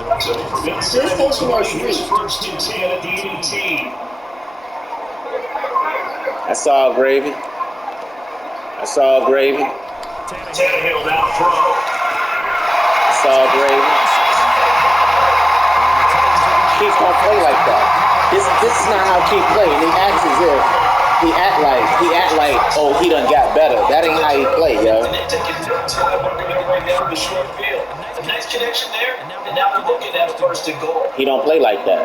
This portion was free. That's all gravy. That's all gravy. Tannehill now throw. That's all gravy. Keith don't play like that. This is not how Keith play. And he acts as if he act like, oh, he done got better. That ain't how he play, yo. A nice connection there, and now they're looking at first and goal. He don't play like that.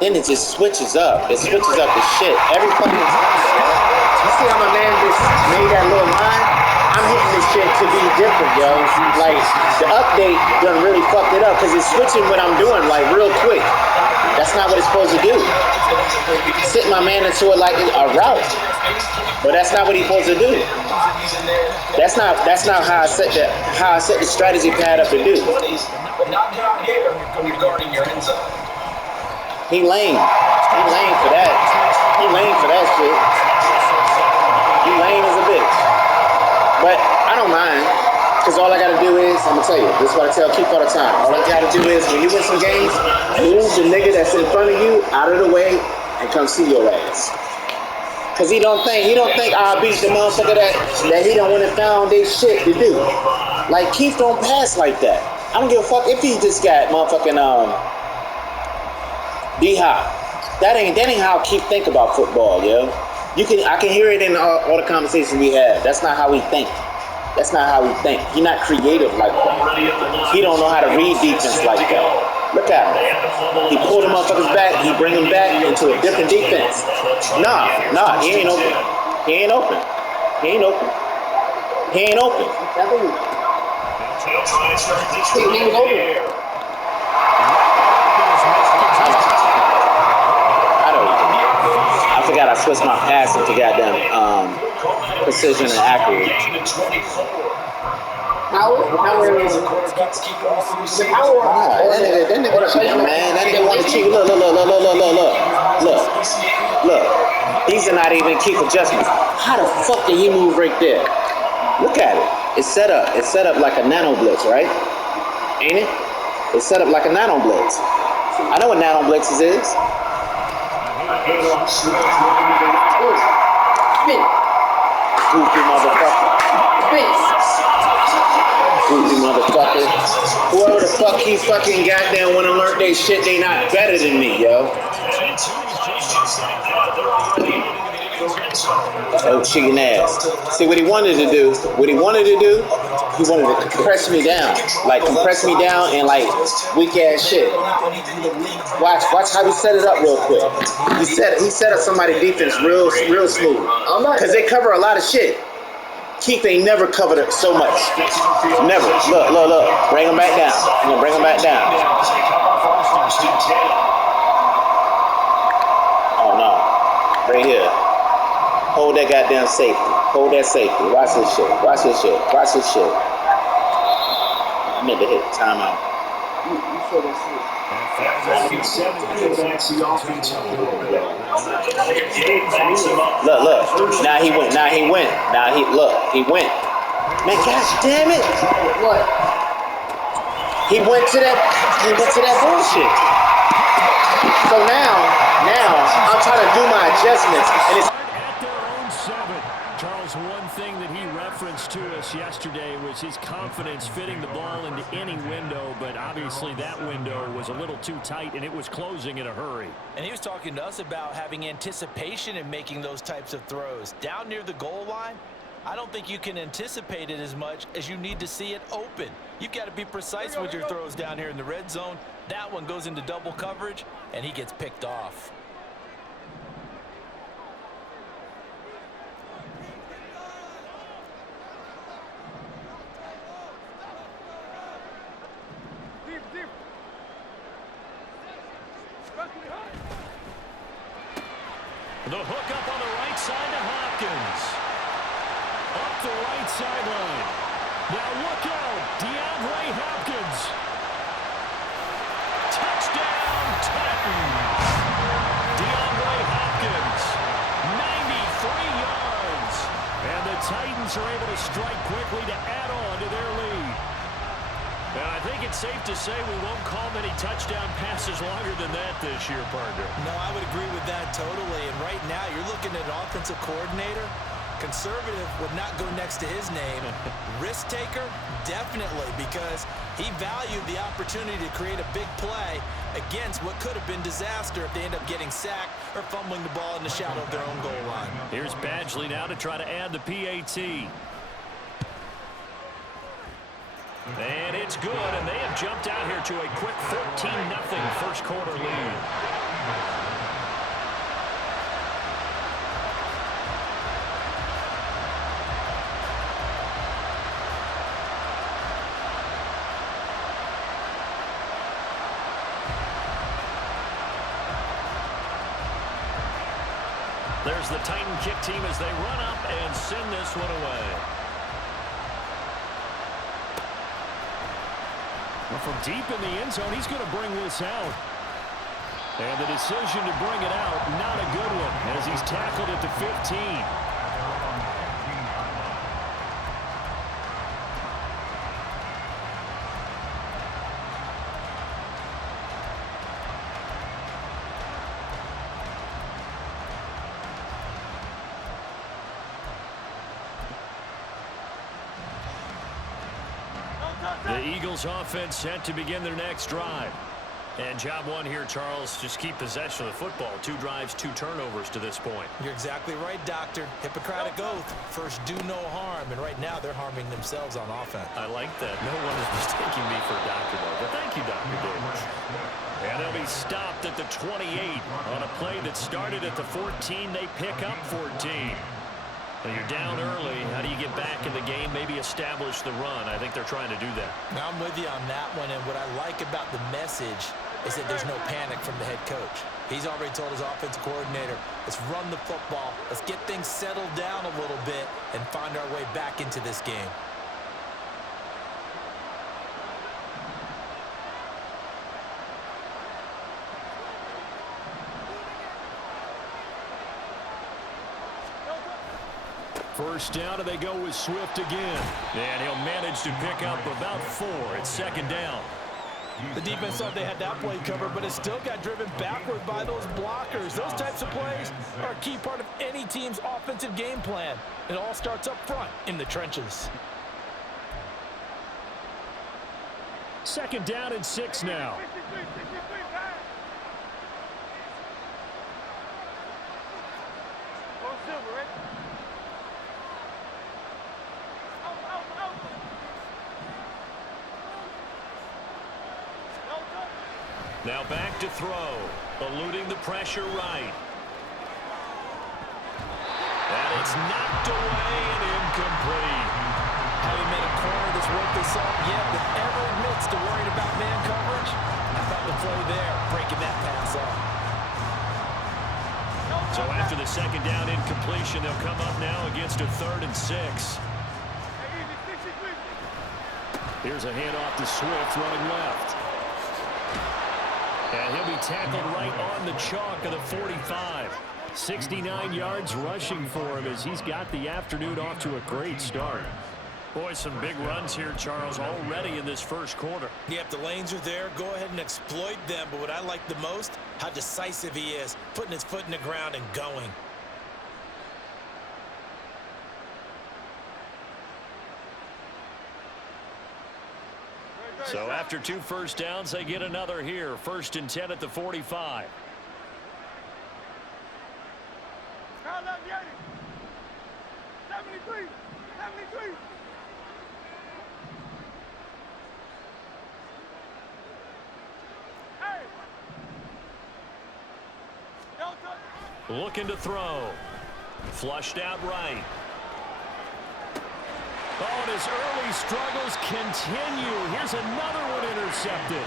Then it just switches up. It switches up the shit. Every fucking time, yo. You see how my man just made that little line? I'm hitting this shit to be different, yo. Like, the update done really fucked it up because it's switching what I'm doing, like, real quick. That's not what it's supposed to do. Sit my man into it like a route. But that's not what he's supposed to do. That's not how I set the strategy pad up to do. But not down here when you're guarding your end zone. He lame. He lame for that. He lame for that shit. He lame as a bitch. But I don't mind. Because all I got to do is, I'm going to tell you, this is what I tell Keith all the time. All I got to do is, when you win some games, move the nigga that's in front of you out of the way and come see your ass. Because he don't think I'll beat the motherfucker that he don't want to found they shit to do. Like, Keith don't pass like that. I don't give a fuck if he just got motherfucking D-Hop. That ain't how Keith think about football, yo. I can hear it in all the conversations we have. That's not how he think. That's not how he think. He not creative like that. He don't know how to read defense like that. Look at him. He pulled the motherfuckers back. He bring them back into a different defense. Nah, he ain't open. He ain't open. He ain't open. He ain't open. He ain't open. I forgot I switched my passing to goddamn precision and accuracy. That nigga cheating, man. That nigga want to cheat. Look. These are not even keep adjustments. How the fuck did he move right there? Look at it. It's set up. It's set up like a nano blitz, right? Ain't it? It's set up like a nano blitz. I know what nano blitzes is. Goofy motherfucker. Goofy motherfucker. Whoever the fuck he fucking goddamn wanna learn they shit, they not better than me, yo. Oh, chicken ass. See what he wanted to do? He wanted to compress me down. Like compress me down and like weak ass shit. Watch how he set it up real quick. He set up somebody's defense real smooth. Cause they cover a lot of shit. Keith ain't never covered it so much. Never. Look. Bring him back down. I'm gonna bring him back down. Oh no. Right here. Hold that goddamn safety. Hold that safety. Watch this shit. I meant to hit timeout. Look. Now he went. He went. Man, gosh damn it. What? He went to that bullshit. So now I'm trying to do my adjustments and it's Charles, one thing that he referenced to us yesterday was his confidence fitting the ball into any window, but obviously that window was a little too tight and it was closing in a hurry. And he was talking to us about having anticipation in making those types of throws. Down near the goal line, I don't think you can anticipate it as much as you need to see it open. You've got to be precise with your throws down here in the red zone. That one goes into double coverage, and he gets picked off. The hook up on the right side to Hopkins. Up the right sideline. Now look out, DeAndre Hopkins. Touchdown, Titans. DeAndre Hopkins, 93 yards. And the Titans are able to strike quickly to add on to their lead. And I think it's safe to say we won't call many touchdown passes longer than that this year, partner. No, I would agree with that totally. And right now, you're looking at an offensive coordinator. Conservative would not go next to his name. Risk taker, definitely, because he valued the opportunity to create a big play against what could have been disaster if they end up getting sacked or fumbling the ball in the shadow of their own goal line. Here's Badgley now to try to add the PAT. And it's good, and they have jumped out here to a quick 14-0 first quarter lead. There's the Titan kick team as they run up and send this one away. Well, from deep in the end zone, he's going to bring this out. And the decision to bring it out, not a good one, as he's tackled at the 15. The Eagles offense set to begin their next drive. And job one here, Charles, just keep possession of the football. 2 drives, 2 turnovers to this point. You're exactly right, Doctor. Hippocratic oath. First, do no harm. And right now, they're harming themselves on offense. I like that. No one is mistaking me for a doctor, though. But thank you, Dr. Davis. And they'll be stopped at the 28 on a play that started at the 14. They pick up 14. When you're down early, how do you get back in the game, maybe establish the run? I think they're trying to do that. Now, I'm with you on that one, and what I like about the message is that there's no panic from the head coach. He's already told his offensive coordinator, let's run the football, let's get things settled down a little bit and find our way back into this game. First down, and they go with Swift again. And he'll manage to pick up about 4. It's second down. The defense thought they had that play covered, but it still got driven backward by those blockers. Those types of plays are a key part of any team's offensive game plan. It all starts up front in the trenches. Second down and 6 now. Now back to throw, eluding the pressure right. And it's knocked away and incomplete. Having been a corner that's worth his salt yet, but ever admits to worrying about man coverage, how about the play there, breaking that pass off. So after the second down incompletion, they'll come up now against a 3rd and 6. Here's a handoff to Swift running left. And he'll be tackled right on the chalk of the 45. 69 yards rushing for him as he's got the afternoon off to a great start. Boy, some big runs here, Charles, already in this first quarter. Yep, the lanes are there. Go ahead and exploit them. But what I like the most, how decisive he is, putting his foot in the ground and going. So after 2 first downs, they get another here. 1st and 10 at the 45. Looking to throw. Flushed out right. Oh, and his early struggles continue. Here's another one intercepted.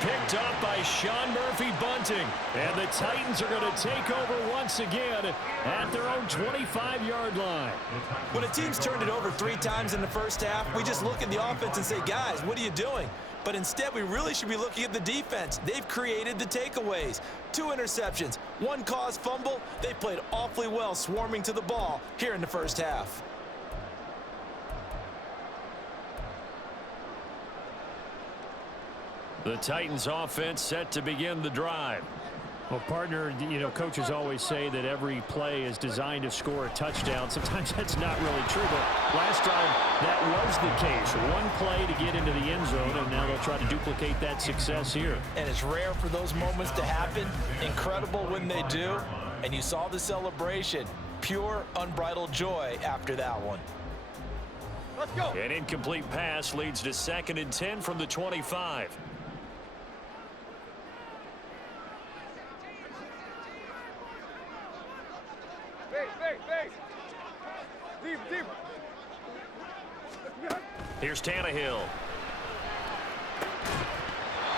Picked up by Sean Murphy-Bunting. And the Titans are going to take over once again at their own 25-yard line. When a team's turned it over 3 times in the first half, we just look at the offense and say, guys, what are you doing? But instead, we really should be looking at the defense. They've created the takeaways. 2 interceptions, 1 caused fumble. They played awfully well swarming to the ball here in the first half. The Titans offense set to begin the drive. Well, partner, you know, coaches always say that every play is designed to score a touchdown. Sometimes that's not really true, but last time that was the case. One play to get into the end zone, and now they'll try to duplicate that success here. And it's rare for those moments to happen. Incredible when they do. And you saw the celebration. Pure, unbridled joy after that one. Let's go. An incomplete pass leads to 2nd and 10 from the 25. Deep. Here's Tannehill.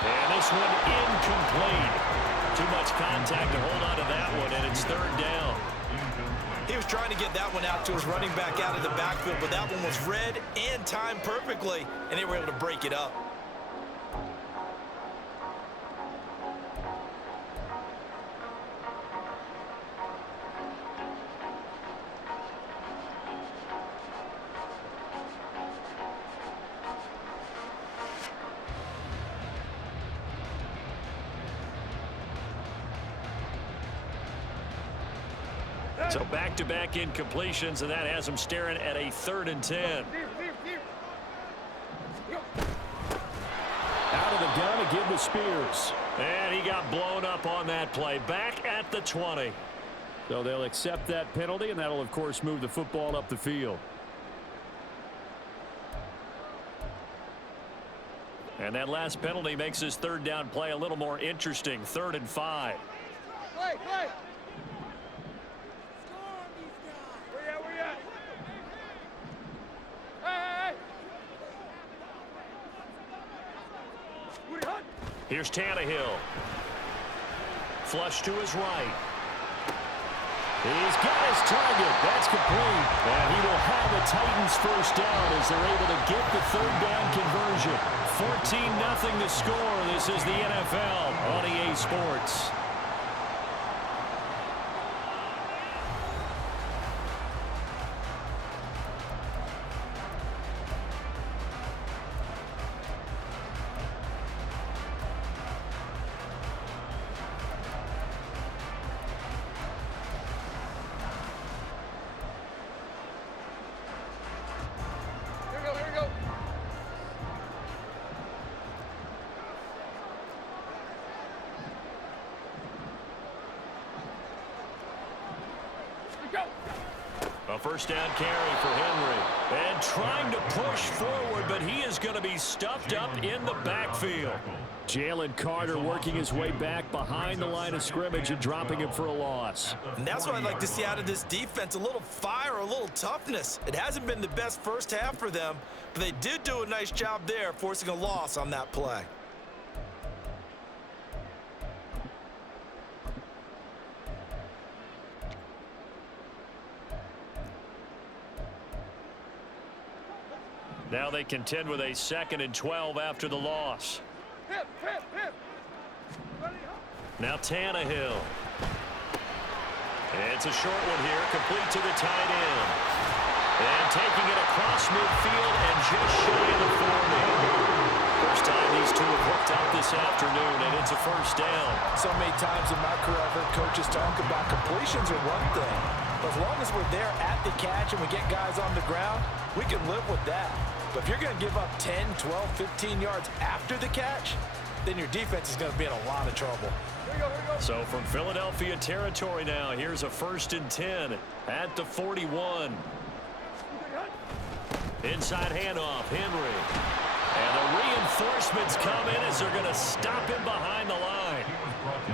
And this one incomplete. Too much contact to hold on to that one, and it's 3rd down. He was trying to get that one out to his running back out of the backfield, but that one was read and timed perfectly, and they were able to break it up. So back-to-back incompletions, and that has him staring at a 3rd and 10. Out of the gun to give to Spears. And he got blown up on that play. Back at the 20. So they'll accept that penalty, and that'll, of course, move the football up the field. And that last penalty makes his 3rd down play a little more interesting. 3rd and 5. Play. Where you at? Hey! Here's Tannehill. Flush to his right. He's got his target. That's complete. And he will have the Titans 1st down as they're able to get the 3rd down conversion. 14-0 the score. This is the NFL on EA Sports. Here we go. A 1st down carry for Henry. And trying to push forward, but he is going to be stuffed up in the backfield. Jalen Carter working his way back behind the line of scrimmage and dropping him for a loss. And that's what I'd like to see out of this defense, a little fire, a little toughness. It hasn't been the best first half for them, but they did do a nice job there, forcing a loss on that play. Now they contend with a 2nd and 12 after the loss. Hip. Now Tannehill. It's a short one here, complete to the tight end. And taking it across midfield and just shy of the 4-man. First time these two have hooked up this afternoon, and it's a 1st down. So many times in my career I've heard coaches talk about completions are one thing. But as long as we're there at the catch and we get guys on the ground, we can live with that. But if you're going to give up 10, 12, 15 yards after the catch, then your defense is going to be in a lot of trouble. Here we go. So from Philadelphia territory now, here's a 1st and 10 at the 41. Inside handoff, Henry. And the reinforcements come in as they're going to stop him behind the line.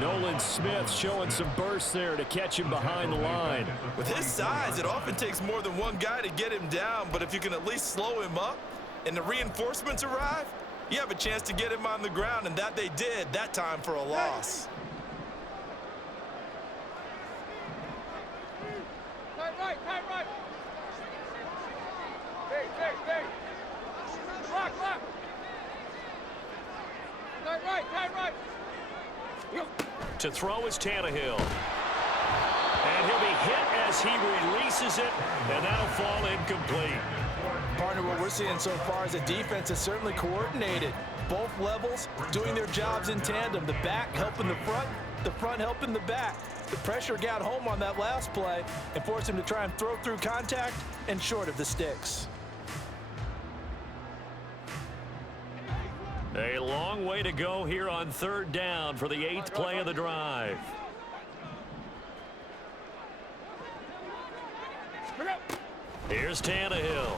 Nolan Smith showing some burst there to catch him behind the line. With his size, it often takes more than one guy to get him down, but if you can at least slow him up and the reinforcements arrive, you have a chance to get him on the ground, and that they did that time for a loss. Tight right. Hey. Block. Tight right. To throw is Tannehill. And he'll be hit as he releases it, and that'll fall incomplete. Partner, what we're seeing so far is the defense is certainly coordinated. Both levels doing their jobs in tandem. The back helping the front helping the back. The pressure got home on that last play and forced him to try and throw through contact and short of the sticks. A long way to go here on 3rd down for the 8th play of the drive. Here's Tannehill.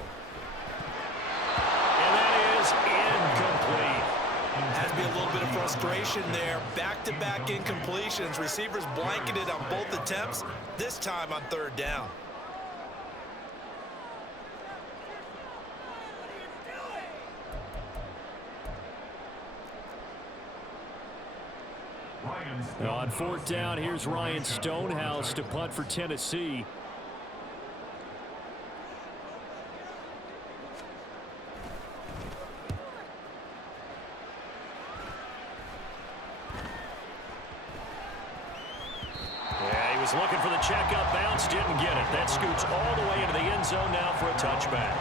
And that is incomplete. Has to be a little bit of frustration there. Back-to-back incompletions. Receivers blanketed on both attempts, this time on 3rd down. On 4th down, here's Ryan Stonehouse to punt for Tennessee. Looking for the checkup bounce, didn't get it. That scoots all the way into the end zone now for a touchback.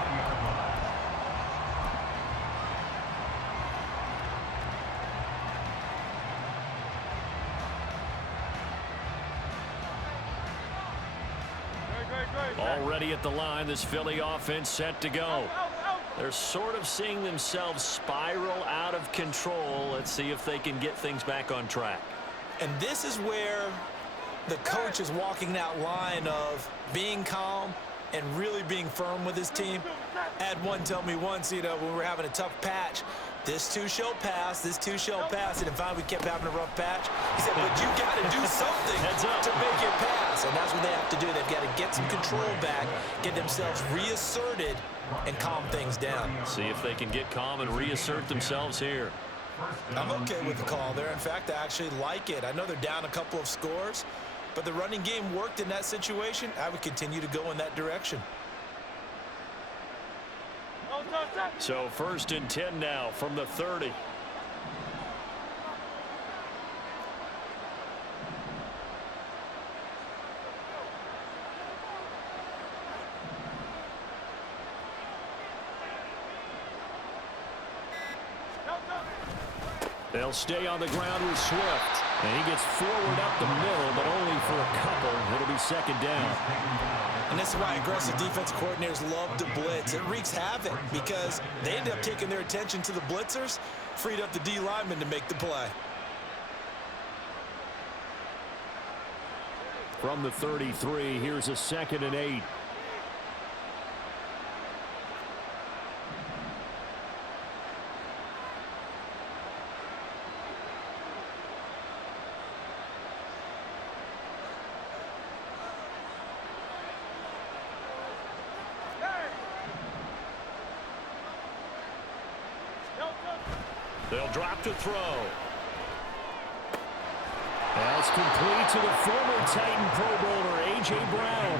Already at the line, this Philly offense set to go. They're sort of seeing themselves spiral out of control. Let's see if they can get things back on track. And this is where the coach is walking that line of being calm and really being firm with his team. I had one tell me once, when we were having a tough patch, this too shall pass, this too shall pass. And finally we kept having a rough patch. He said, but you got to do something to make it pass. And that's what they have to do. They've got to get some control back, get themselves reasserted, and calm things down. See if they can get calm and reassert themselves here. I'm okay with the call there. In fact, I actually like it. I know they're down a couple of scores, but the running game worked in that situation. I would continue to go in that direction. So 1st and 10 now from the 30. They'll stay on the ground with Swift. And he gets forward up the middle, but only for a couple. It'll be 2nd down. And this is why aggressive defensive coordinators love to blitz. It wreaks havoc because they end up taking their attention to the blitzers, freed up the D lineman to make the play. From the 33, here's a 2nd and 8. They'll drop to throw. That's complete to the former Titan Pro Bowler, A.J. Brown.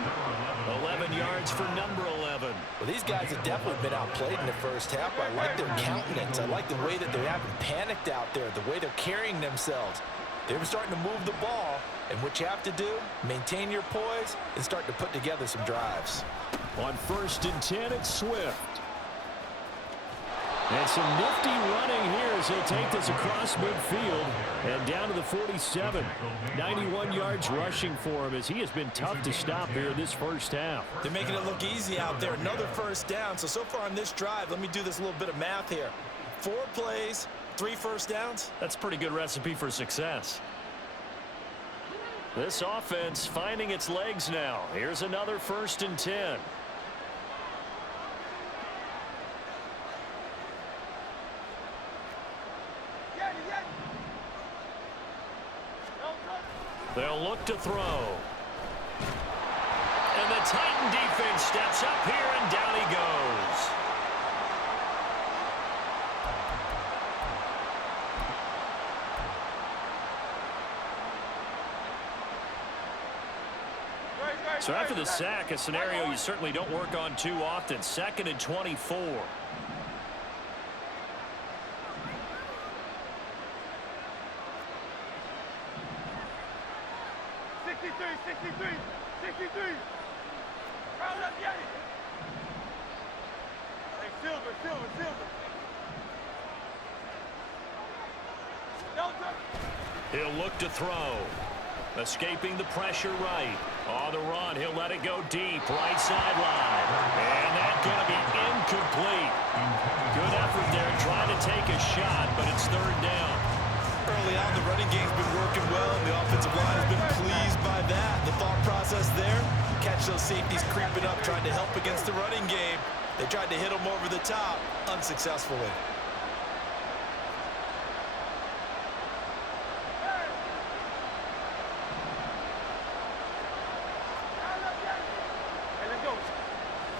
11 yards for number 11. Well, these guys have definitely been outplayed in the first half. I like their countenance. I like the way that they haven't panicked out there, the way they're carrying themselves. They're starting to move the ball, and what you have to do, maintain your poise and start to put together some drives. On 1st and 10, it's Swift. And some nifty running here as they take this across midfield and down to the 47. 91 yards rushing for him as he has been tough to stop here this first half. They're making it look easy out there. Another 1st down. So far on this drive, let me do this little bit of math here. 4 plays, 3 1st downs. That's a pretty good recipe for success. This offense finding its legs now. Here's another 1st and 10. They'll look to throw. And the Titan defense steps up here, and down he goes. So after the sack, a scenario you certainly don't work on too often. 2nd and 24. 63. Round up, Yanni. He'll look to throw. Escaping the pressure right. On the run, he'll let it go deep. Right sideline. And that's going to be incomplete. Good effort there trying to take a shot, but it's third down. Early on, the running game's been working well, and the offensive line has been pleased by that. The thought process there, catch those safeties creeping up, trying to help against the running game. They tried to hit them over the top, unsuccessfully.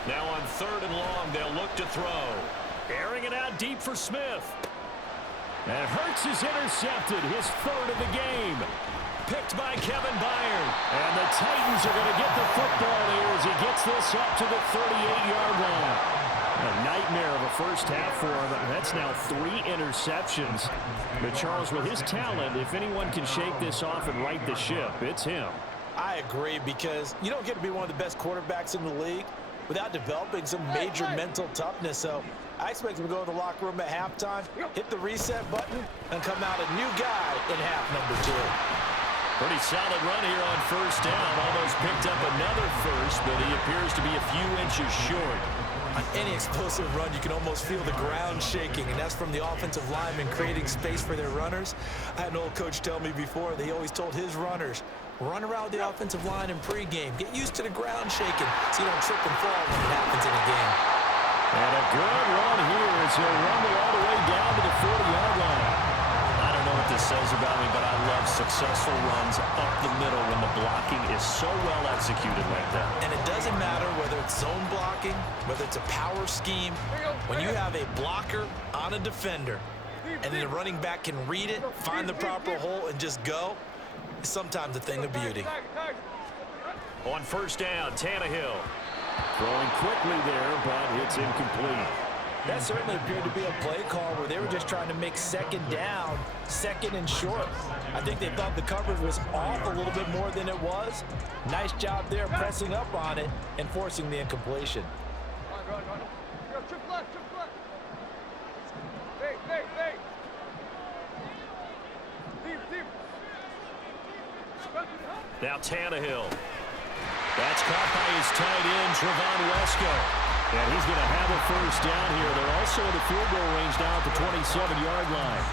Now on third and long, they'll look to throw. Airing it out deep for Smith. And Hurts is intercepted, his third of the game. Picked by Kevin Byard. And the Titans are going to get the football here as he gets this up to the 38-yard line. A nightmare of a first half for him. That's now 3 interceptions. But Charles, with his talent, if anyone can shake this off and right the ship, it's him. I agree, because you don't get to be one of the best quarterbacks in the league without developing some major mental toughness. So I expect him to go to the locker room at halftime, hit the reset button, and come out a new guy in half number 2. Pretty solid run here on first down. Almost picked up another first, but he appears to be a few inches short. On any explosive run, you can almost feel the ground shaking, and that's from the offensive linemen creating space for their runners. I had an old coach tell me before, he always told his runners, run around the offensive line in pregame. Get used to the ground shaking so you don't trip and fall when it happens in a game. And a good run here as he'll rumble all the way down to the 40-yard line. I don't know what this says about me, but I love successful runs up the middle when the blocking is so well executed like that. And it doesn't matter whether it's zone blocking, whether it's a power scheme. When you have a blocker on a defender, and then the running back can read it, find the proper hole, and just go, it's sometimes a thing of beauty. On first down, Tannehill. Throwing quickly there, but it's incomplete. That certainly appeared to be a play call where they were just trying to make second down, second and short. I think they thought the coverage was off a little bit more than it was. Nice job there pressing up on it and forcing the incompletion. Now Tannehill. That's caught by his tight end, Trevon Wesco. And he's going to have a first down here. They're also in the field goal range now at the 27-yard line.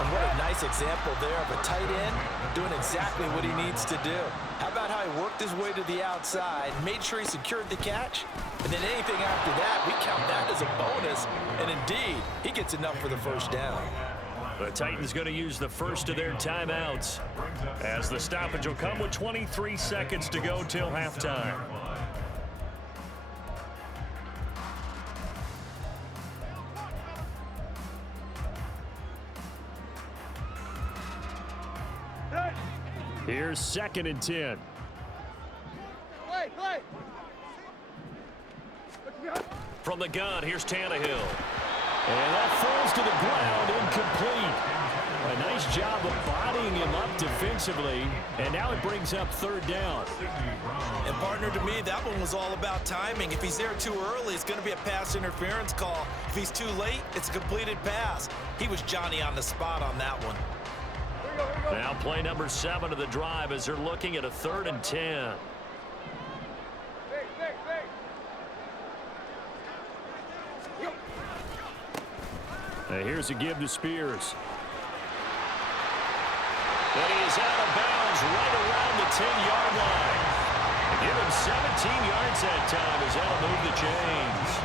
And what a nice example there of a tight end doing exactly what he needs to do. How about how he worked his way to the outside, made sure he secured the catch, and then anything after that, we count that as a bonus. And indeed, he gets enough for the first down. The Titans going to use the first of their timeouts as the stoppage will come with 23 seconds to go till halftime. Here's 2nd and 10. From the gun, here's Tannehill. And that falls to the ground, incomplete. A nice job of bodying him up defensively, and now it brings up third down. And partner, to me, that one was all about timing. If he's there too early, it's going to be a pass interference call. If he's too late, it's a completed pass. He was Johnny on the spot on that one. Now play number 7 of the drive as they're looking at a 3rd and 10. And here's a give to Spears. And he is out of bounds right around the 10-yard line. And give him 17 yards that time as that'll move the chains.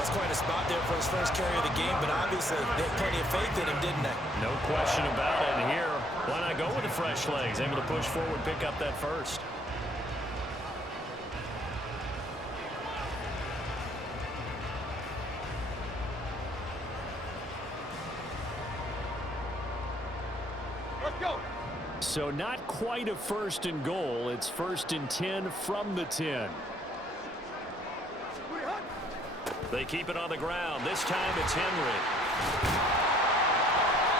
That's quite a spot there for his first carry of the game, but obviously they had plenty of faith in him, didn't they? No question about it. And here, why not go with the fresh legs? Able to push forward, pick up that first. So not quite a 1st and goal. It's 1st and 10 from the 10. They keep it on the ground. This time it's Henry.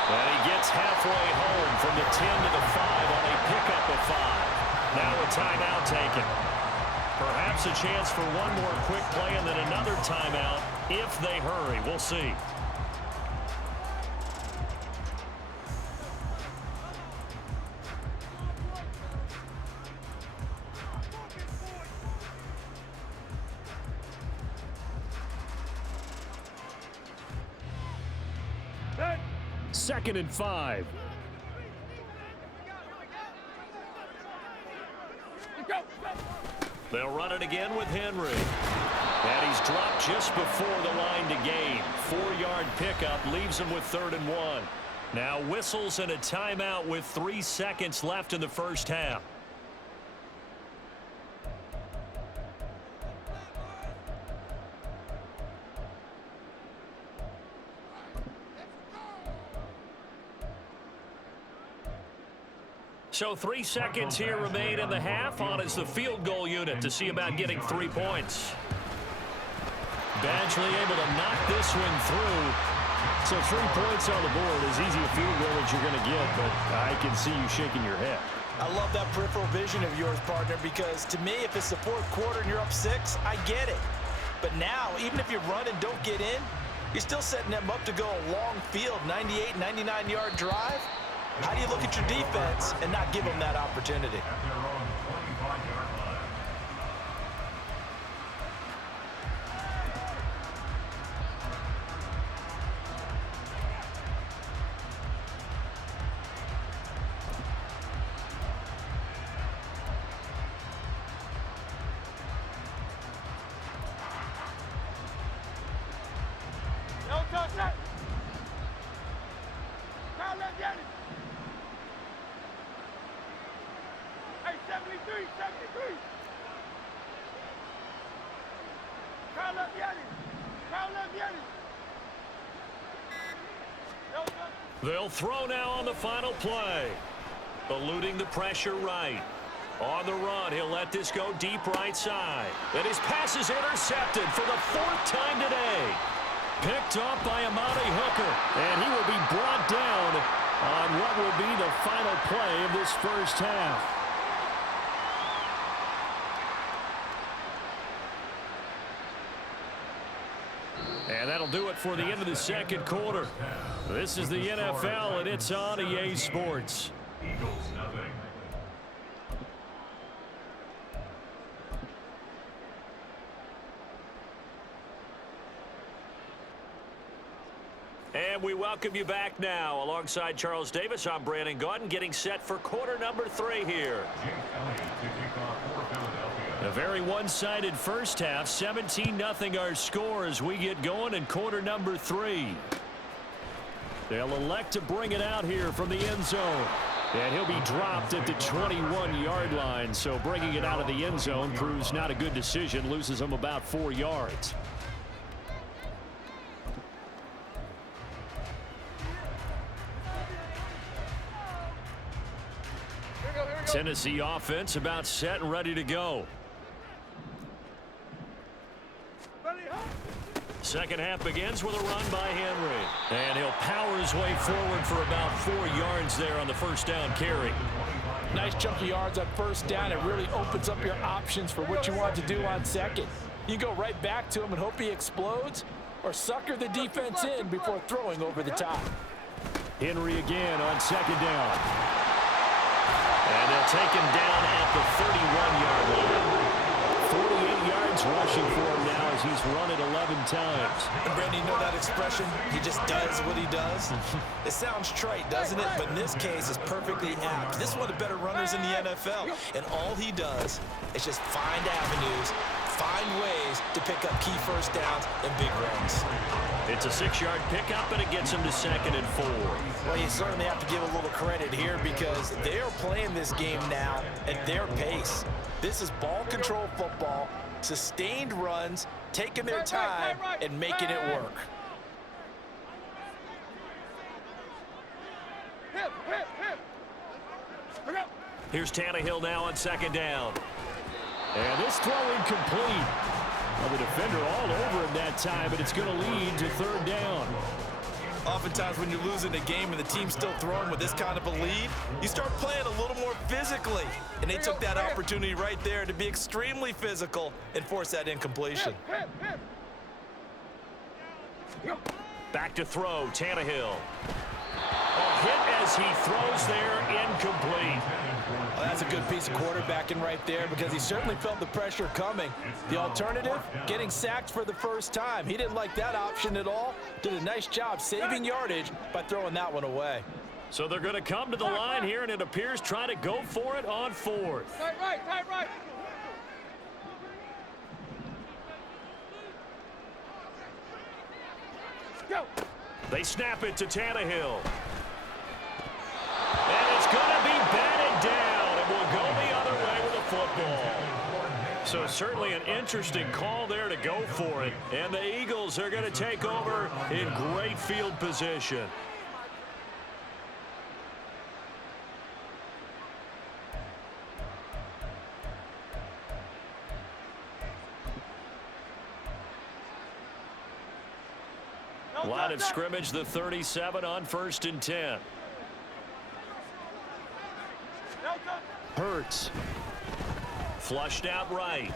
And he gets halfway home from the 10 to the 5 on a pickup of 5. Now a timeout taken. Perhaps a chance for one more quick play and then another timeout if they hurry. We'll see. Second and 5. They'll run it again with Henry. And he's dropped just before the line to gain. 4-yard pickup leaves him with 3rd and 1. Now whistles and a timeout with 3 seconds left in the first half. So 3 seconds here remain in the half. On is the field goal unit to see about getting 3 points. Badgley able to knock this one through. So 3 points on the board is easy a field goal that you're going to get, but I can see you shaking your head. I love that peripheral vision of yours, partner, because to me, if it's the 4th quarter and you're up 6, I get it. But now, even if you run and don't get in, you're still setting them up to go a long field, 98, 99-yard drive. How do you look at your defense and not give them that opportunity? No touch that. Kyle, let's get it. Hey, 73, 73. Kyle, let's get it. Kyle, let's get it. No touch. They'll throw now on the final play. Eluding the pressure right. On the run, he'll let this go deep right side. And his pass is intercepted for the 4th time today. Picked off by Amani Hooker. And he will be brought down on what will be the final play of this first half. And that'll do it for the end of the second quarter. This is the NFL, and it's on EA Sports. Eagles nothing. And we welcome you back now. Alongside Charles Davis, I'm Brandon Gaudin, getting set for quarter number 3 here. A very one-sided first half, 17-0 our score as we get going in quarter number 3. They'll elect to bring it out here from the end zone. And he'll be dropped at the 21-yard line, so bringing it out of the end zone proves not a good decision, loses him about 4 yards. Tennessee offense about set and ready to go. Second half begins with a run by Henry. And he'll power his way forward for about 4 yards there on the first down carry. Nice chunk of yards on first down. It really opens up your options for what you want to do on second. You go right back to him and hope he explodes, or sucker the defense in before throwing over the top. Henry again on second down. And they'll take him down at the 31-yard line. 48 yards rushing for him now as he's run it 11 times. And Brandon, you know that expression? He just does what he does. It sounds trite, doesn't it? But in this case, it's perfectly apt. This is one of the better runners in the NFL. And all he does is just find avenues, find ways to pick up key first downs and big runs. It's a 6-yard pickup, and it gets him to 2nd and 4. Well, you certainly have to give a little credit here because they are playing this game now at their pace. This is ball control football, sustained runs, taking their time and making it work. Here's Tannehill now on 2nd down. And this throw incomplete. Well, the defender all over him that time, but it's going to lead to 3rd down. Oftentimes when you're losing a game and the team's still throwing with this kind of a lead, you start playing a little more physically. And they took that opportunity right there to be extremely physical and force that incompletion. Back to throw, Tannehill. A hit as he throws there, incomplete. Well, that's a good piece of quarterbacking right there because he certainly felt the pressure coming. The alternative, getting sacked for the first time. He didn't like that option at all. Did a nice job saving yardage by throwing that one away. So they're going to come to the line here, and it appears trying to go for it on fourth. Tight right. Go. They snap it to Tannehill. And it's going to be batted down. It will go the other way with a football. So certainly an interesting call there to go for it. And the Eagles are going to take over in great field position. Line of scrimmage, the 37 on 1st and 10. Hurts. Flushed out right.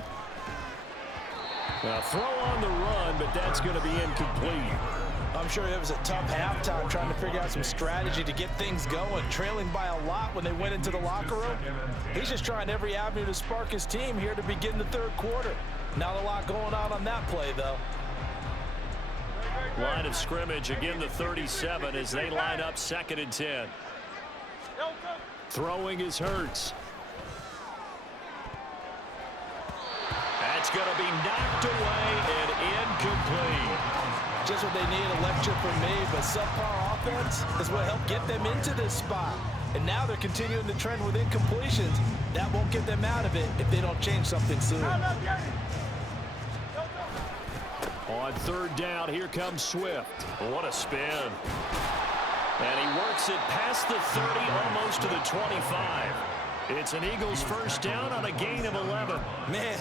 Throw on the run, but that's going to be incomplete. I'm sure it was a tough halftime trying to figure out some strategy to get things going. Trailing by a lot when they went into the locker room. He's just trying every avenue to spark his team here to begin the third quarter. Not a lot going on that play, though. Line of scrimmage, again the 37 as they line up 2nd and 10. Throwing is Hurts. That's going to be knocked away and incomplete. Just what they need, a lecture from me, but subpar offense is what helped get them into this spot. And now they're continuing the trend with incompletions. That won't get them out of it if they don't change something soon. On 3rd down, here comes Swift. What a spin. And he works it past the 30, almost to the 25. It's an Eagles first down on a gain of 11. Man,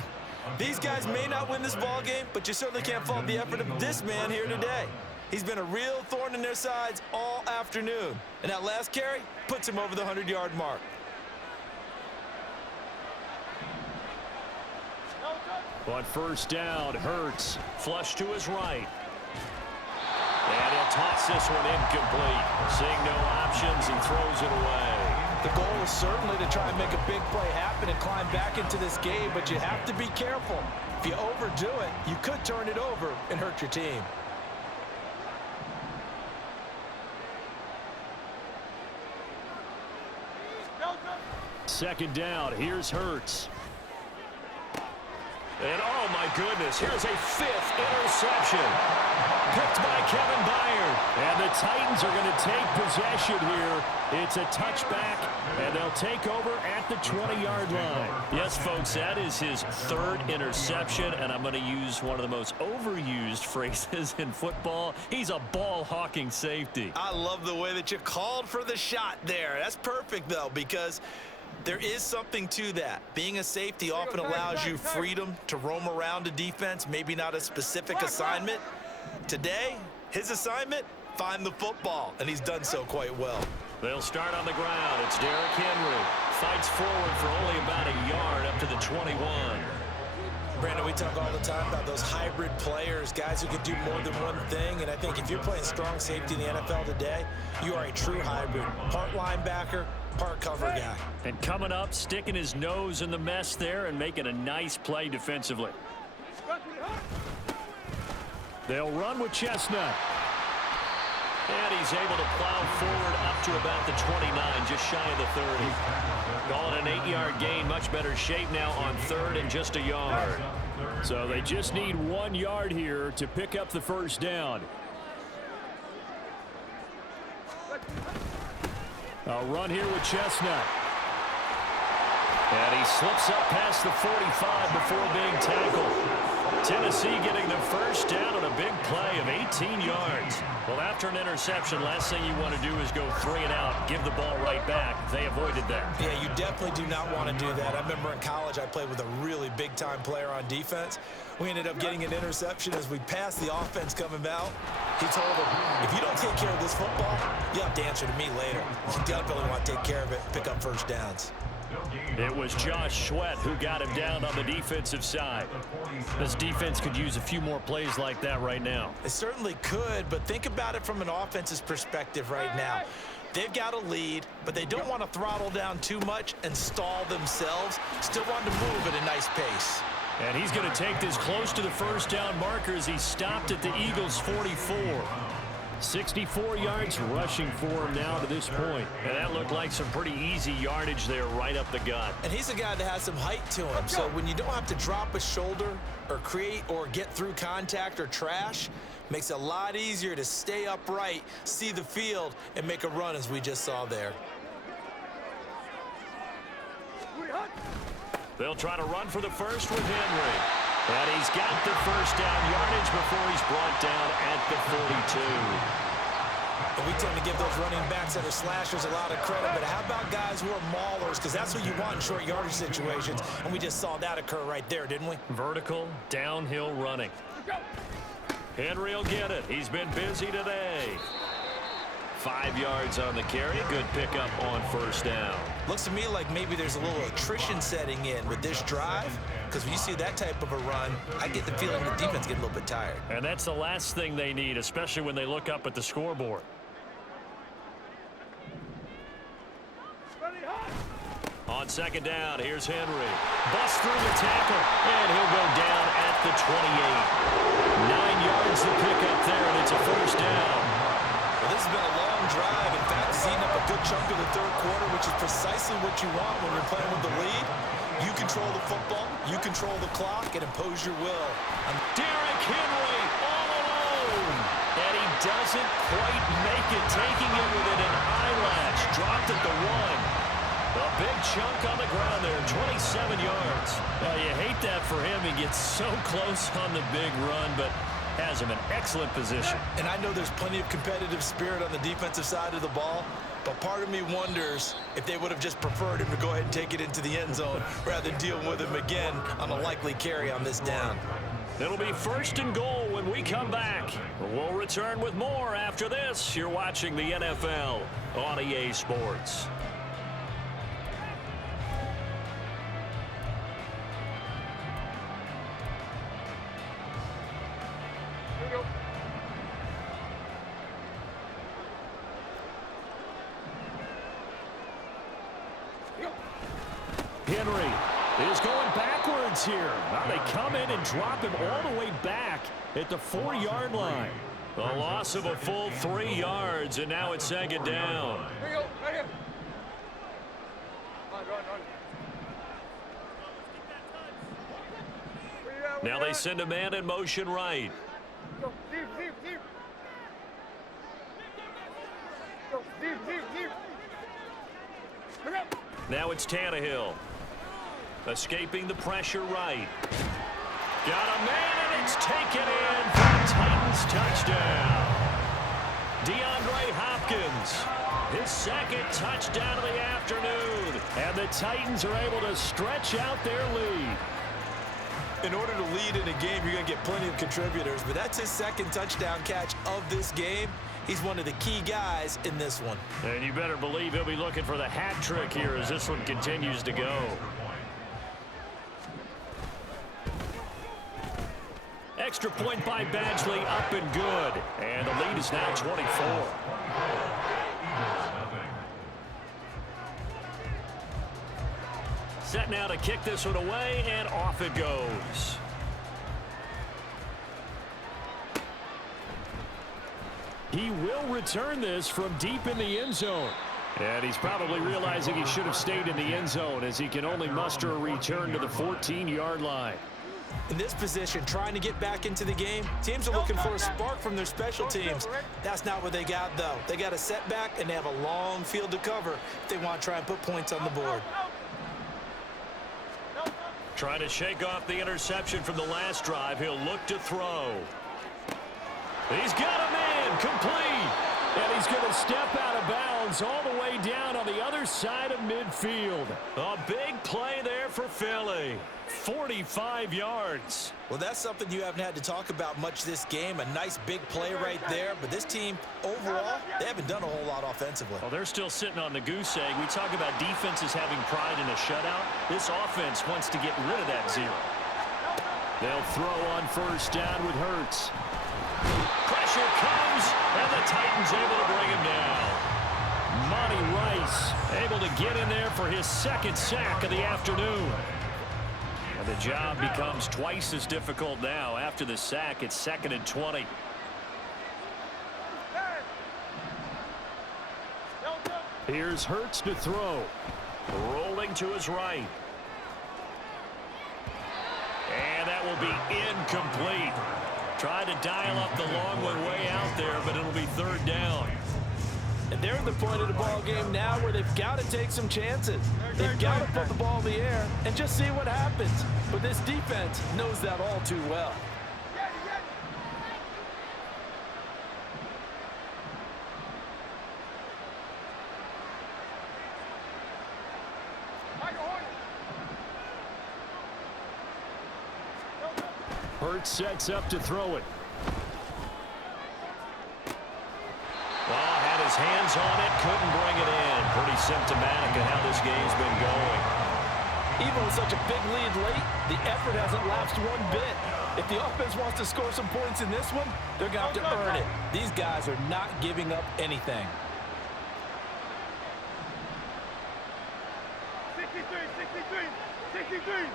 these guys may not win this ball game, but you certainly can't fault the effort of this man here today. He's been a real thorn in their sides all afternoon. And that last carry puts him over the 100-yard mark. On 1st down, Hurts. Flush to his right. And he'll toss this one incomplete. Seeing no options, he throws it away. The goal is certainly to try and make a big play happen and climb back into this game, but you have to be careful. If you overdo it, you could turn it over and hurt your team. Second down, here's Hurts. And oh my goodness, here's a 5th interception. Picked by Kevin Byard. And the Titans are going to take possession here. It's a touchback, and they'll take over at the 20-yard line. Yes, folks, that is his 3rd interception, and I'm going to use one of the most overused phrases in football. He's a ball-hawking safety. I love the way that you called for the shot there. That's perfect, though, because there is something to that. Being a safety often allows you freedom to roam around a defense, maybe not a specific assignment. Today, his assignment, find the football, and he's done so quite well. They'll start on the ground. It's Derrick Henry. Fights forward for only about a yard up to the 21. Brandon, we talk all the time about those hybrid players, guys who can do more than one thing, and I think if you're playing strong safety in the NFL today, you are a true hybrid. Part linebacker, part cover guy. And coming up, sticking his nose in the mess there and making a nice play defensively. They'll run with Chestnut. And he's able to plow forward up to about the 29, just shy of the 30. Call it an 8-yard gain, much better shape now on 3rd and just a yard. So they just need 1 yard here to pick up the first down. A run here with Chestnut. And he slips up past the 45 before being tackled. Tennessee getting the first down on a big play of 18 yards. Well, after an interception, last thing you want to do is go 3 and out, give the ball right back. They avoided that. Yeah, you definitely do not want to do that. I remember in college I played with a really big-time player on defense. We ended up getting an interception as we passed the offense coming out. He told him, if you don't take care of this football, you have to answer to me later. You definitely want to take care of it, pick up first downs. It was Josh Sweat who got him down on the defensive side. This defense could use a few more plays like that right now. It certainly could, but think about it from an offense's perspective right now. They've got a lead, but they don't want to throttle down too much and stall themselves. Still want to move at a nice pace. And he's going to take this close to the first down marker as he stopped at the Eagles' 44. 64 yards rushing for him now to this point. And that looked like some pretty easy yardage there right up the gut. And he's a guy that has some height to him. So when you don't have to drop a shoulder or create or get through contact or trash, makes it a lot easier to stay upright, see the field, and make a run as we just saw there. They'll try to run for the first with Henry. And he's got the first down yardage before he's brought down at the 42. And we tend to give those running backs that are slashers a lot of credit, but how about guys who are maulers? Because that's what you want in short yardage situations, and we just saw that occur right there, didn't we? Vertical, downhill running. Henry will get it. He's been busy today. 5 yards on the carry. Good pickup on first down. Looks to me like maybe there's a little attrition setting in with this drive, because when you see that type of a run, I get the feeling the defense getting a little bit tired. And that's the last thing they need, especially when they look up at the scoreboard. On second down, here's Henry. Busts through the tackle, and he'll go down at the 28. 9 yards to pick up there, and it's a first down. Well, this has been a long drive. In fact, it's eaten up a good chunk of the third quarter, which is precisely what you want when you're playing with the lead. You control the football, you control the clock, and impose your will. Derrick Henry all alone. And he doesn't quite make it, taking it within an eyelash. Dropped at the 1. A big chunk on the ground there, 27 yards. Well, you hate that for him. He gets so close on the big run, but has him in excellent position. And I know there's plenty of competitive spirit on the defensive side of the ball, but part of me wonders if they would have just preferred him to go ahead and take it into the end zone rather than deal with him again on a likely carry on this down. It'll be first and goal when we come back. We'll return with more after this. You're watching the NFL on EA Sports. Henry is going backwards here. Now they come in and drop him all the way back at the 4-yard line. A loss of a full 3 yards, and now it's second down. Now they send a man in motion right. Now it's Tannehill. Escaping the pressure right. Got a man, and it's taken in for the Titans touchdown. DeAndre Hopkins, his second touchdown of the afternoon. And the Titans are able to stretch out their lead. In order to lead in a game, you're going to get plenty of contributors, but that's his second touchdown catch of this game. He's one of the key guys in this one. And you better believe he'll be looking for the hat trick here as this one continues to go. Extra point by Badgley, up and good. And the lead is now 24. Set now to kick this one away, and off it goes. He will return this from deep in the end zone. And he's probably realizing he should have stayed in the end zone as he can only muster a return to the 14-yard line. In this position, trying to get back into the game, teams are looking for a spark from their special teams. That's not what they got, though. They got a setback, and they have a long field to cover if they want to try and put points on the board. Trying to shake off the interception from the last drive. He'll look to throw. He's got a man complete. And he's going to step out of bounds all the way down on the other side of midfield. A big play there for Philly. 45 yards. Well, that's something you haven't had to talk about much this game. A nice big play right there. But this team, overall, they haven't done a whole lot offensively. Well, they're still sitting on the goose egg. We talk about defenses having pride in a shutout. This offense wants to get rid of that zero. They'll throw on first down with Hurts. Pressure comes, and the Titans able to bring him down. Monty Rice able to get in there for his second sack of the afternoon. And the job becomes twice as difficult now. After the sack, it's 2nd and 20. Here's Hurts to throw. Rolling to his right. And that will be incomplete. Tried to dial up the long one way out there, but it'll be 3rd down. And they're at the point of the ball game now where they've got to take some chances. They've got to put the ball in the air and just see what happens. But this defense knows that all too well. Hurts sets up to throw it. Well, had his hands on it, couldn't bring it in. Pretty symptomatic of how this game's been going. Even with such a big lead late, the effort hasn't lapsed one bit. If the offense wants to score some points in this one, they're going to have to earn it. These guys are not giving up anything. 63.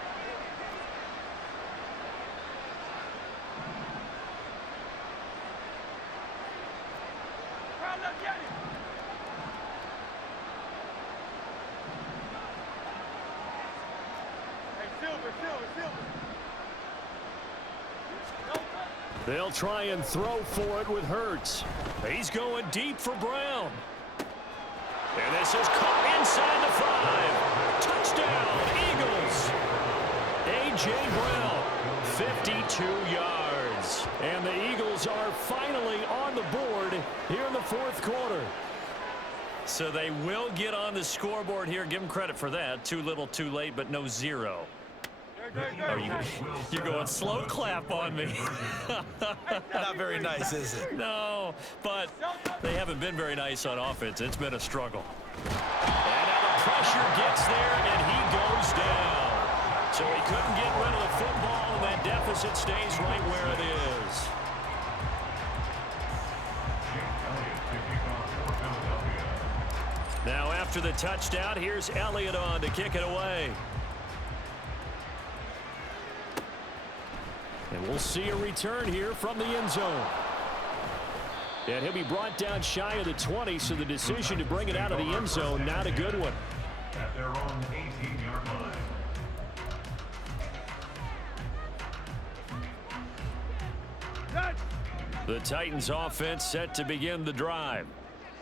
They'll try and throw for it with Hurts. He's going deep for Brown. And this is caught inside the 5. Touchdown, Eagles. A.J. Brown, 52 yards. And the Eagles are finally on the board here in the 4th quarter. So they will get on the scoreboard here. Give them credit for that. Too little, too late, but no zero. You're going slow clap on me. Not very nice, is it? No, but they haven't been very nice on offense. It's been a struggle. And now the pressure gets there, and he goes down. So he couldn't get rid of the football, and that deficit stays right where it is. Now after the touchdown, here's Elliott on to kick it away. And we'll see a return here from the end zone. And he'll be brought down shy of the 20, so the decision to bring it out of the end zone, not a good one. At their own 18-yard line. The Titans offense set to begin the drive.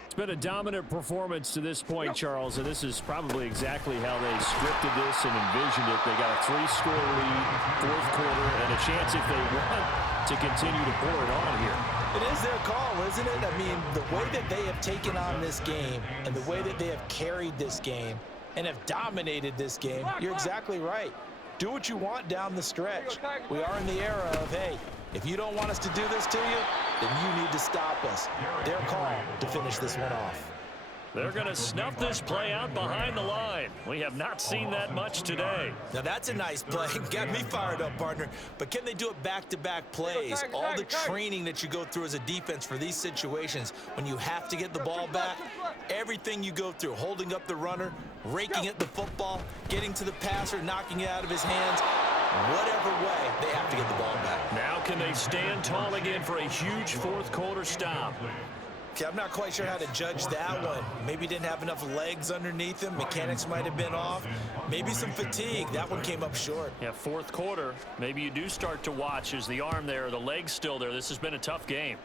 It's been a dominant performance to this point, Charles, and this is probably exactly how they scripted this and envisioned it. They got a 3-score lead, 4th quarter, and a chance if they want to continue to pour it on here. It is their call, isn't it? I mean, the way that they have taken on this game and the way that they have carried this game and have dominated this game, you're exactly right. Do what you want down the stretch. We are in the era of, hey, if you don't want us to do this to you, then you need to stop us. Their call to finish this one off. They're going to snuff this play out behind the line. We have not seen that much today. Now that's a nice play. Got me fired up, partner. But can they do it back-to-back plays? All the training that you go through as a defense for these situations, when you have to get the ball back, everything you go through, holding up the runner, raking at the football, getting to the passer, knocking it out of his hands, whatever way, they have to get the ball back. Now can they stand tall again for a huge 4th quarter stop? Okay, I'm not quite sure how to judge that one. Maybe didn't have enough legs underneath him. Mechanics might have been off. Maybe some fatigue. That one came up short. Yeah, 4th quarter. Maybe you do start to watch. Is the arm there, the leg's still there? This has been a tough game.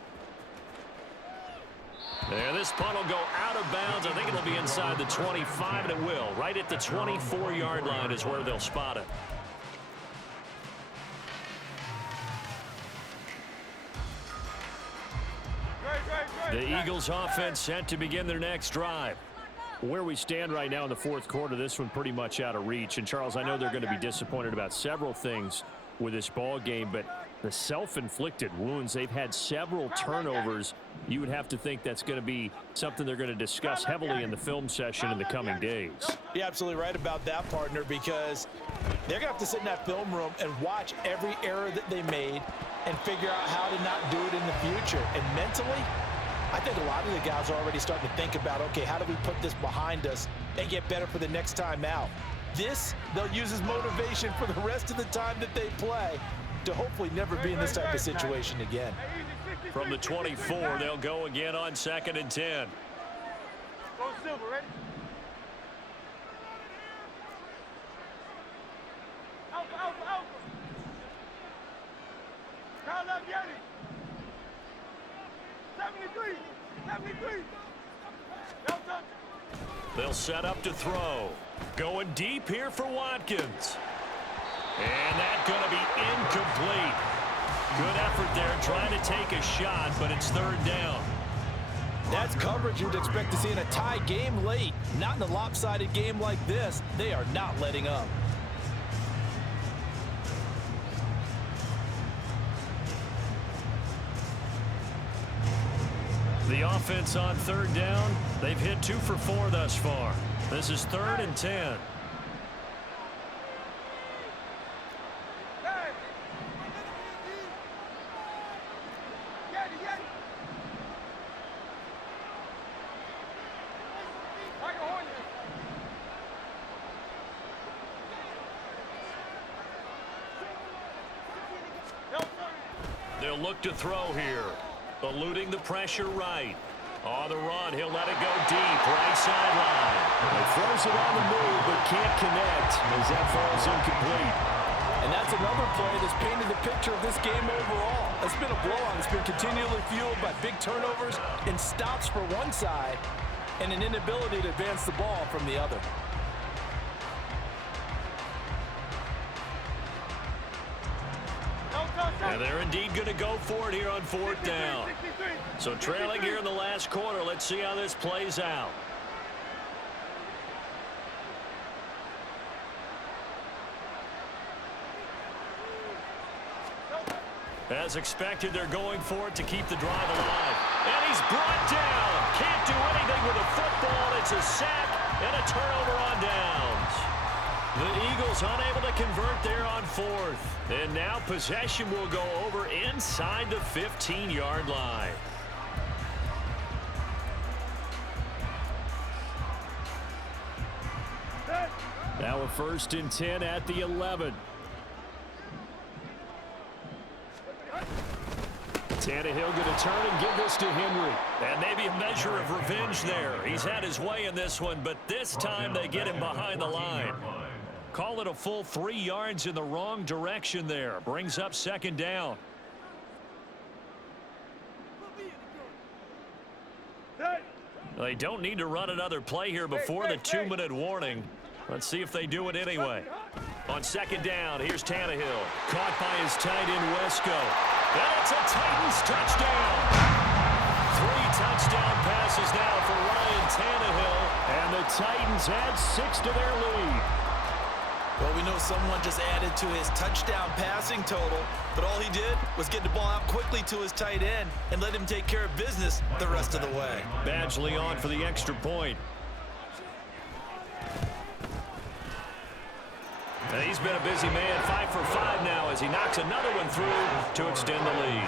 And this punt will go out of bounds. I think it'll be inside the 25, and it will. Right at the 24-yard line is where they'll spot it. The Eagles offense set to begin their next drive. Where we stand right now in the fourth quarter, this one pretty much out of reach. And, Charles, I know they're going to be disappointed about several things with this ball game, but the self-inflicted wounds, they've had several turnovers. You would have to think that's going to be something they're going to discuss heavily in the film session in the coming days. You're absolutely right about that, partner, because they're going to have to sit in that film room and watch every error that they made and figure out how to not do it in the future. And mentally, I think a lot of the guys are already starting to think about, okay, how do we put this behind us and get better for the next time out? This, they'll use as motivation for the rest of the time that they play to hopefully never be in this type of situation again. From the 24, they'll go again on 2nd and 10. Go Silver, ready? Alpha, Alpha, Alpha. Kyle up, Yanni. 73, 73. No touch. They'll set up to throw. Going deep here for Watkins. And that's going to be incomplete. Good effort there trying to take a shot, but it's 3rd down. That's coverage you'd expect to see in a tie game late. Not in a lopsided game like this. They are not letting up. The offense on 3rd down, they've hit 2 for 4 thus far. This is 3rd and 10. They'll look to throw here. Eluding the pressure right. On the run, he'll let it go deep, right sideline. He throws it on the move, but can't connect as that falls incomplete. And that's another play that's painted the picture of this game overall. It's been a blowout. It's been continually fueled by big turnovers and stops for one side and an inability to advance the ball from the other. And they're indeed going to go for it here on 4th down. So trailing here in the last quarter, let's see how this plays out. As expected, they're going for it to keep the drive alive. And he's brought down. Can't do anything with a football. It's a sack and a turnover on downs. The Eagles unable to convert there on 4th. And now possession will go over inside the 15-yard line. Now a 1st and 10 at the 11. Tannehill going to turn and give this to Henry. And maybe a measure of revenge there. He's had his way in this one, but this time they get him behind the line. Call it a full 3 yards in the wrong direction there. Brings up 2nd down. They don't need to run another play here before the 2-minute warning. Let's see if they do it anyway. On 2nd down, here's Tannehill. Caught by his tight end, Wesco. And it's a Titans touchdown. 3 touchdown passes now for Ryan Tannehill. And the Titans add 6 to their lead. Well, we know someone just added to his touchdown passing total, but all he did was get the ball out quickly to his tight end and let him take care of business the rest of the way. Badgley on for the extra point. And he's been a busy man, 5 for 5 now as he knocks another one through to extend the lead.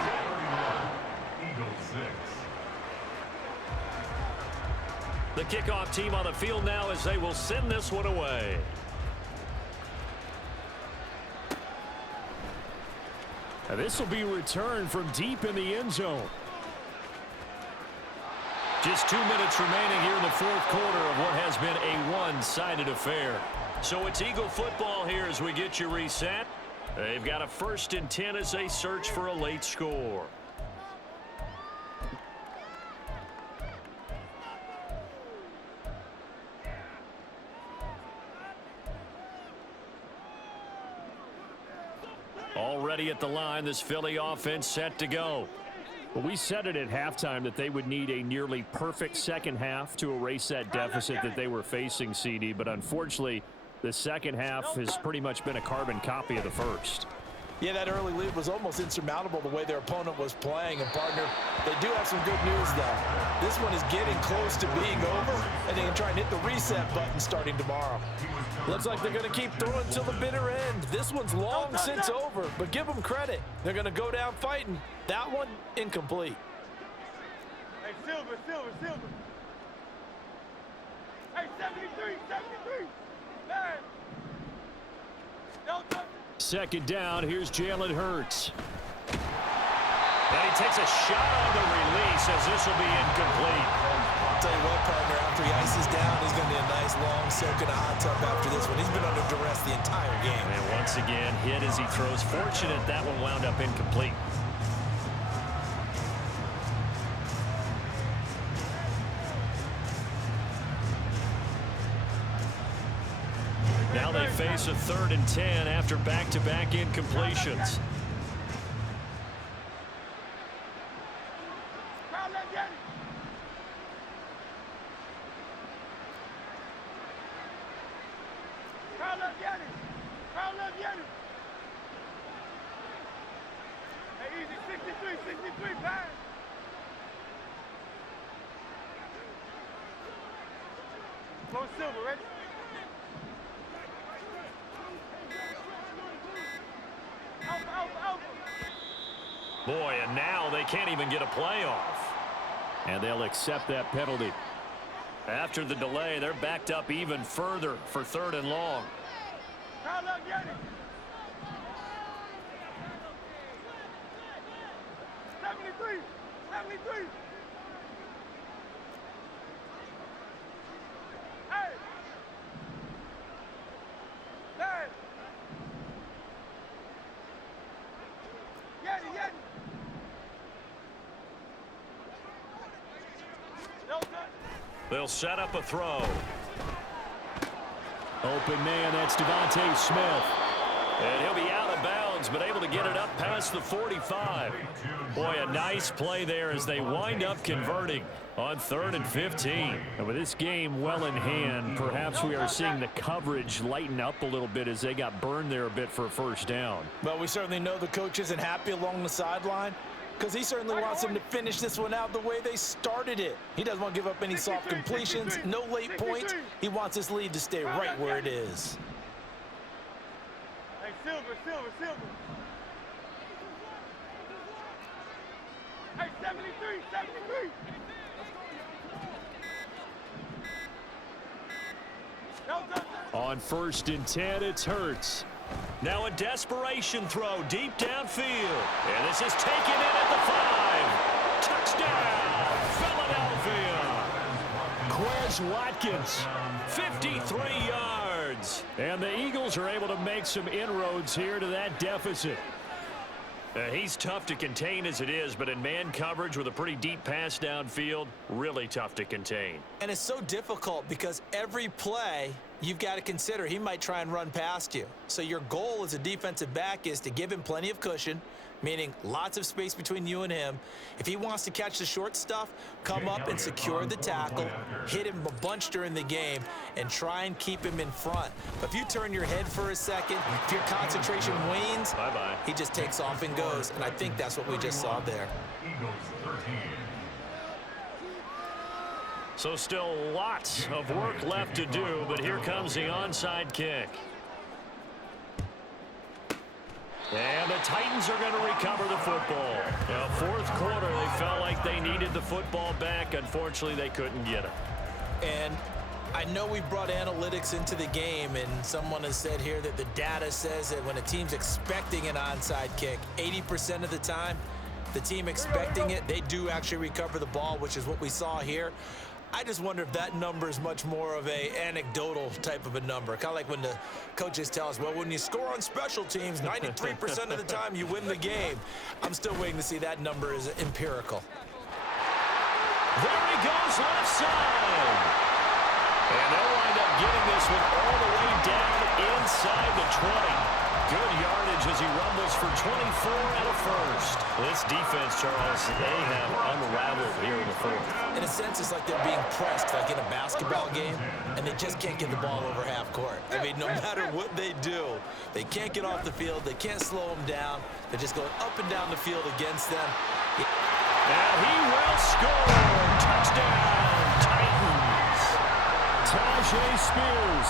The kickoff team on the field now as they will send this one away. Now this will be returned from deep in the end zone. Just 2 minutes remaining here in the 4th quarter of what has been a one-sided affair. So it's Eagle football here as we get you reset. They've got a 1st and 10 as they search for a late score. Already at the line, this Philly offense set to go. Well, we said it at halftime that they would need a nearly perfect second half to erase that deficit that they were facing, CD. But unfortunately, the second half has pretty much been a carbon copy of the first. Yeah, that early lead was almost insurmountable the way their opponent was playing. And, partner, they do have some good news, though. This one is getting close to being over, and they can try and hit the reset button starting tomorrow. Looks like they're going to keep throwing till the bitter end. This one's long since over, but give them credit. They're going to go down fighting. That one, incomplete. Hey, Silver. Hey, 73. Man. Don't touch. Second down, here's Jalen Hurts. And he takes a shot on the release as this will be incomplete. I'll tell you what, partner, after he ices down, he's going to be a nice long soak in a hot tub after this one. He's been under duress the entire game. And once again, hit as he throws. Fortunate that one wound up incomplete. Now they face a 3rd and 10 after back-to-back incompletions. Hey, easy, 63, pass. Go Silver, ready? Boy, and now they can't even get a play off. And they'll accept that penalty. After the delay, they're backed up even further for 3rd and long. 73. Hey. Hey. Get it. No touch. They'll set up a throw. Open man, that's Devontae Smith. And he'll be out of bounds, but able to get it up past the 45. Boy, a nice play there as they wind up converting on 3rd and 15. And with this game well in hand, perhaps we are seeing the coverage lighten up a little bit as they got burned there a bit for a first down. Well, we certainly know the coach isn't happy along the sideline because he certainly wants them to finish this one out the way they started it. He doesn't want to give up any soft completions, no late points. He wants this lead to stay right where it is. Hey, Silver. Hey, 73. On 1st and 10, it's Hurts. Now a desperation throw deep downfield. And this is taken in at the 5. Touchdown, Philadelphia. Quez Watkins, 53 yards. And the Eagles are able to make some inroads here to that deficit. He's tough to contain as it is, but in man coverage with a pretty deep pass downfield, really tough to contain. And it's so difficult because every play you've got to consider he might try and run past you. So your goal as a defensive back is to give him plenty of cushion, meaning lots of space between you and him. If he wants to catch the short stuff, come up and secure the tackle, hit him a bunch during the game, and try and keep him in front. But if you turn your head for a second, if your concentration wanes, bye-bye. He just takes off and goes. And I think that's what we just saw there. Eagles 13. So still lots of work left to do, but here comes the onside kick. And the Titans are going to recover the football. Now, 4th quarter, they felt like they needed the football back. Unfortunately, they couldn't get it. And I know we brought analytics into the game, and someone has said here that the data says that when a team's expecting an onside kick, 80% of the time, the team expecting it, they do actually recover the ball, which is what we saw here. I just wonder if that number is much more of a anecdotal type of a number. Kind of like when the coaches tell us, well, when you score on special teams, 93% of the time you win the game. I'm still waiting to see that number is empirical. There he goes, left side. And they'll wind up getting this one all the way down inside the 20. Good yardage as he rumbles for 24 and a first. This defense, Charles, they have unraveled here in the fourth. In a sense, it's like they're being pressed, like in a basketball game, and they just can't get the ball over half court. I mean, no matter what they do, they can't get off the field. They can't slow them down. They're just going up and down the field against them. And he will score. Touchdown, Titans. Tajay Spears,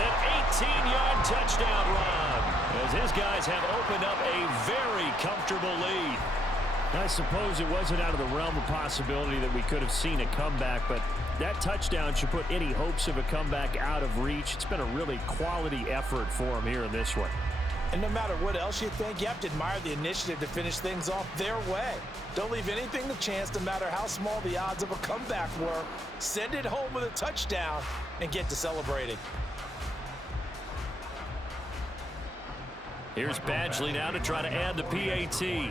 an 18-yard touchdown run, as his guys have opened up a very comfortable lead. I suppose it wasn't out of the realm of possibility that we could have seen a comeback, but that touchdown should put any hopes of a comeback out of reach. It's been a really quality effort for him here in this one. And no matter what else you think, you have to admire the initiative to finish things off their way. Don't leave anything to chance, no matter how small the odds of a comeback were. Send it home with a touchdown and get to celebrating. Here's Badgley now to try to add the PAT.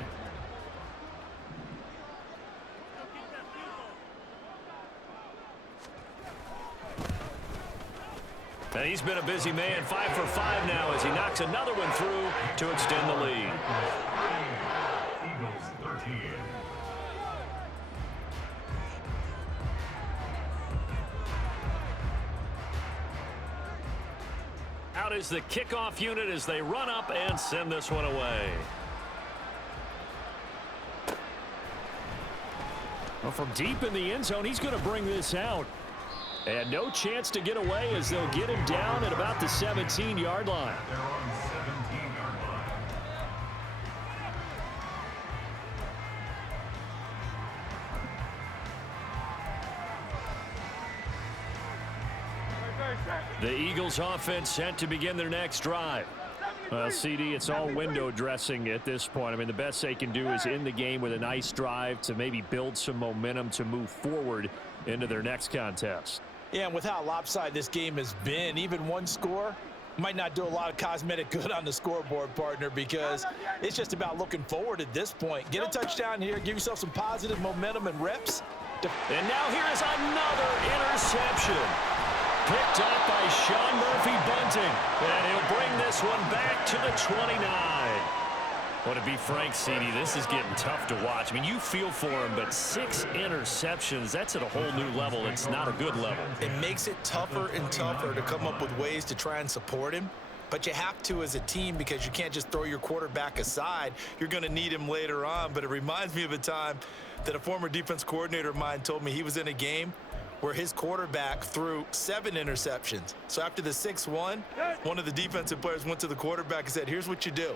And he's been a busy man, 5 for 5 now as he knocks another one through to extend the lead. Eagles 13. Out is the kickoff unit as they run up and send this one away. Well, from deep in the end zone, he's going to bring this out. And no chance to get away as they'll get him down at about the 17-yard line. They're on 17-yard line. The Eagles offense set to begin their next drive. Well, CD, it's all window dressing at this point. I mean, the best they can do is end the game with a nice drive to maybe build some momentum to move forward into their next contest. Yeah, and with how lopsided this game has been, even one score might not do a lot of cosmetic good on the scoreboard, partner, because it's just about looking forward at this point. Get a touchdown here, give yourself some positive momentum and reps. And now here is another interception. Picked up by Sean Murphy-Bunting. And he'll bring this one back to the 29. Well, to be frank, CD, this is getting tough to watch. I mean, you feel for him, but 6 interceptions, that's at a whole new level. It's not a good level. It makes it tougher and tougher to come up with ways to try and support him. But you have to as a team because you can't just throw your quarterback aside. You're going to need him later on. But it reminds me of a time that a former defense coordinator of mine told me he was in a game where his quarterback threw 7 interceptions. So after the 6-1, one of the defensive players went to the quarterback and said, here's what you do.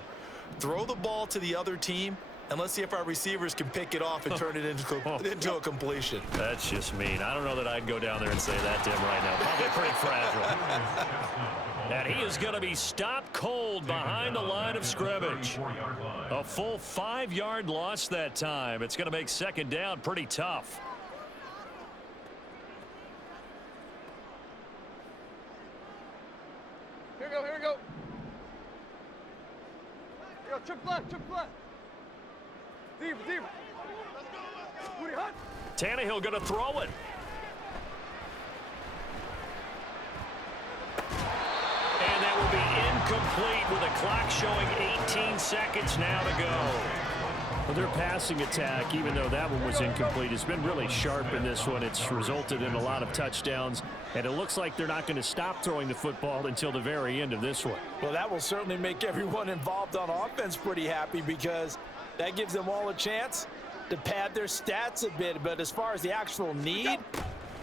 Throw the ball to the other team, and let's see if our receivers can pick it off and turn it into a completion. That's just mean. I don't know that I'd go down there and say that to him right now. Probably pretty fragile. And he is going to be stopped cold behind the line of scrimmage. A full 5-yard loss that time. It's going to make second down pretty tough. Here we go, here we go. Yo, triple left, triple left. Deep, deep. Booty hunt. Tannehill going to throw it. And that will be incomplete with a clock showing 18 seconds now to go. Well, their passing attack, even though that one was incomplete, has been really sharp in this one. It's resulted in a lot of touchdowns, and it looks like they're not going to stop throwing the football until the very end of this one. Well, that will certainly make everyone involved on offense pretty happy because that gives them all a chance to pad their stats a bit. But as far as the actual need,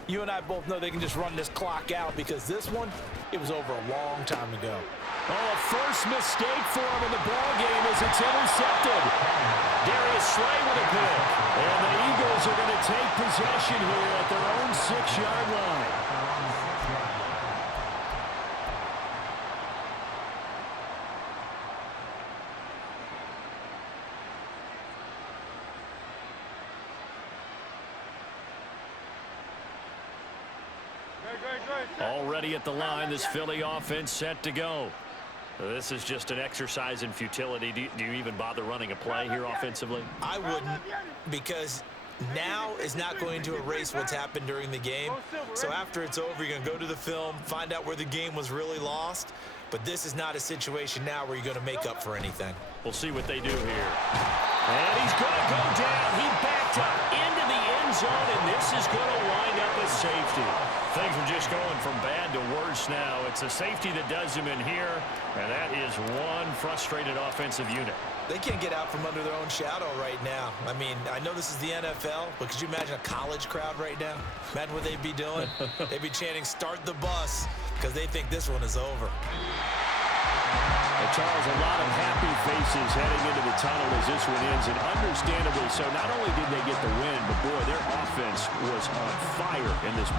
you and I both know they can just run this clock out because this one, it was over a long time ago. Oh, a first mistake for him in the ball game as it's intercepted. Darius Slay with a pick. And the Eagles are going to take possession here at their own 6-yard line. Already at the line, this Philly offense set to go. This is just an exercise in futility. Do you even bother running a play here offensively? I wouldn't, because now is not going to erase what's happened during the game. So after it's over, you're going to go to the film, find out where the game was really lost, But this is not a situation now where you're going to make up for anything. We'll see what they do here. And he's going to go down. He backed up into the end zone, and this is going to wind up a safety. Things are just going from bad to worse now. It's a safety that does him in here, and that is one frustrated offensive unit. They can't get out from under their own shadow right now. I mean, I know this is the NFL, but could you imagine a college crowd right now? Imagine what they'd be doing. They'd be chanting, "Start the bus," because they think this one is over. Well, Charles, a lot of happy faces heading into the tunnel as this one ends, and understandably so. Not only did they get the win, but boy, their offense was on fire in this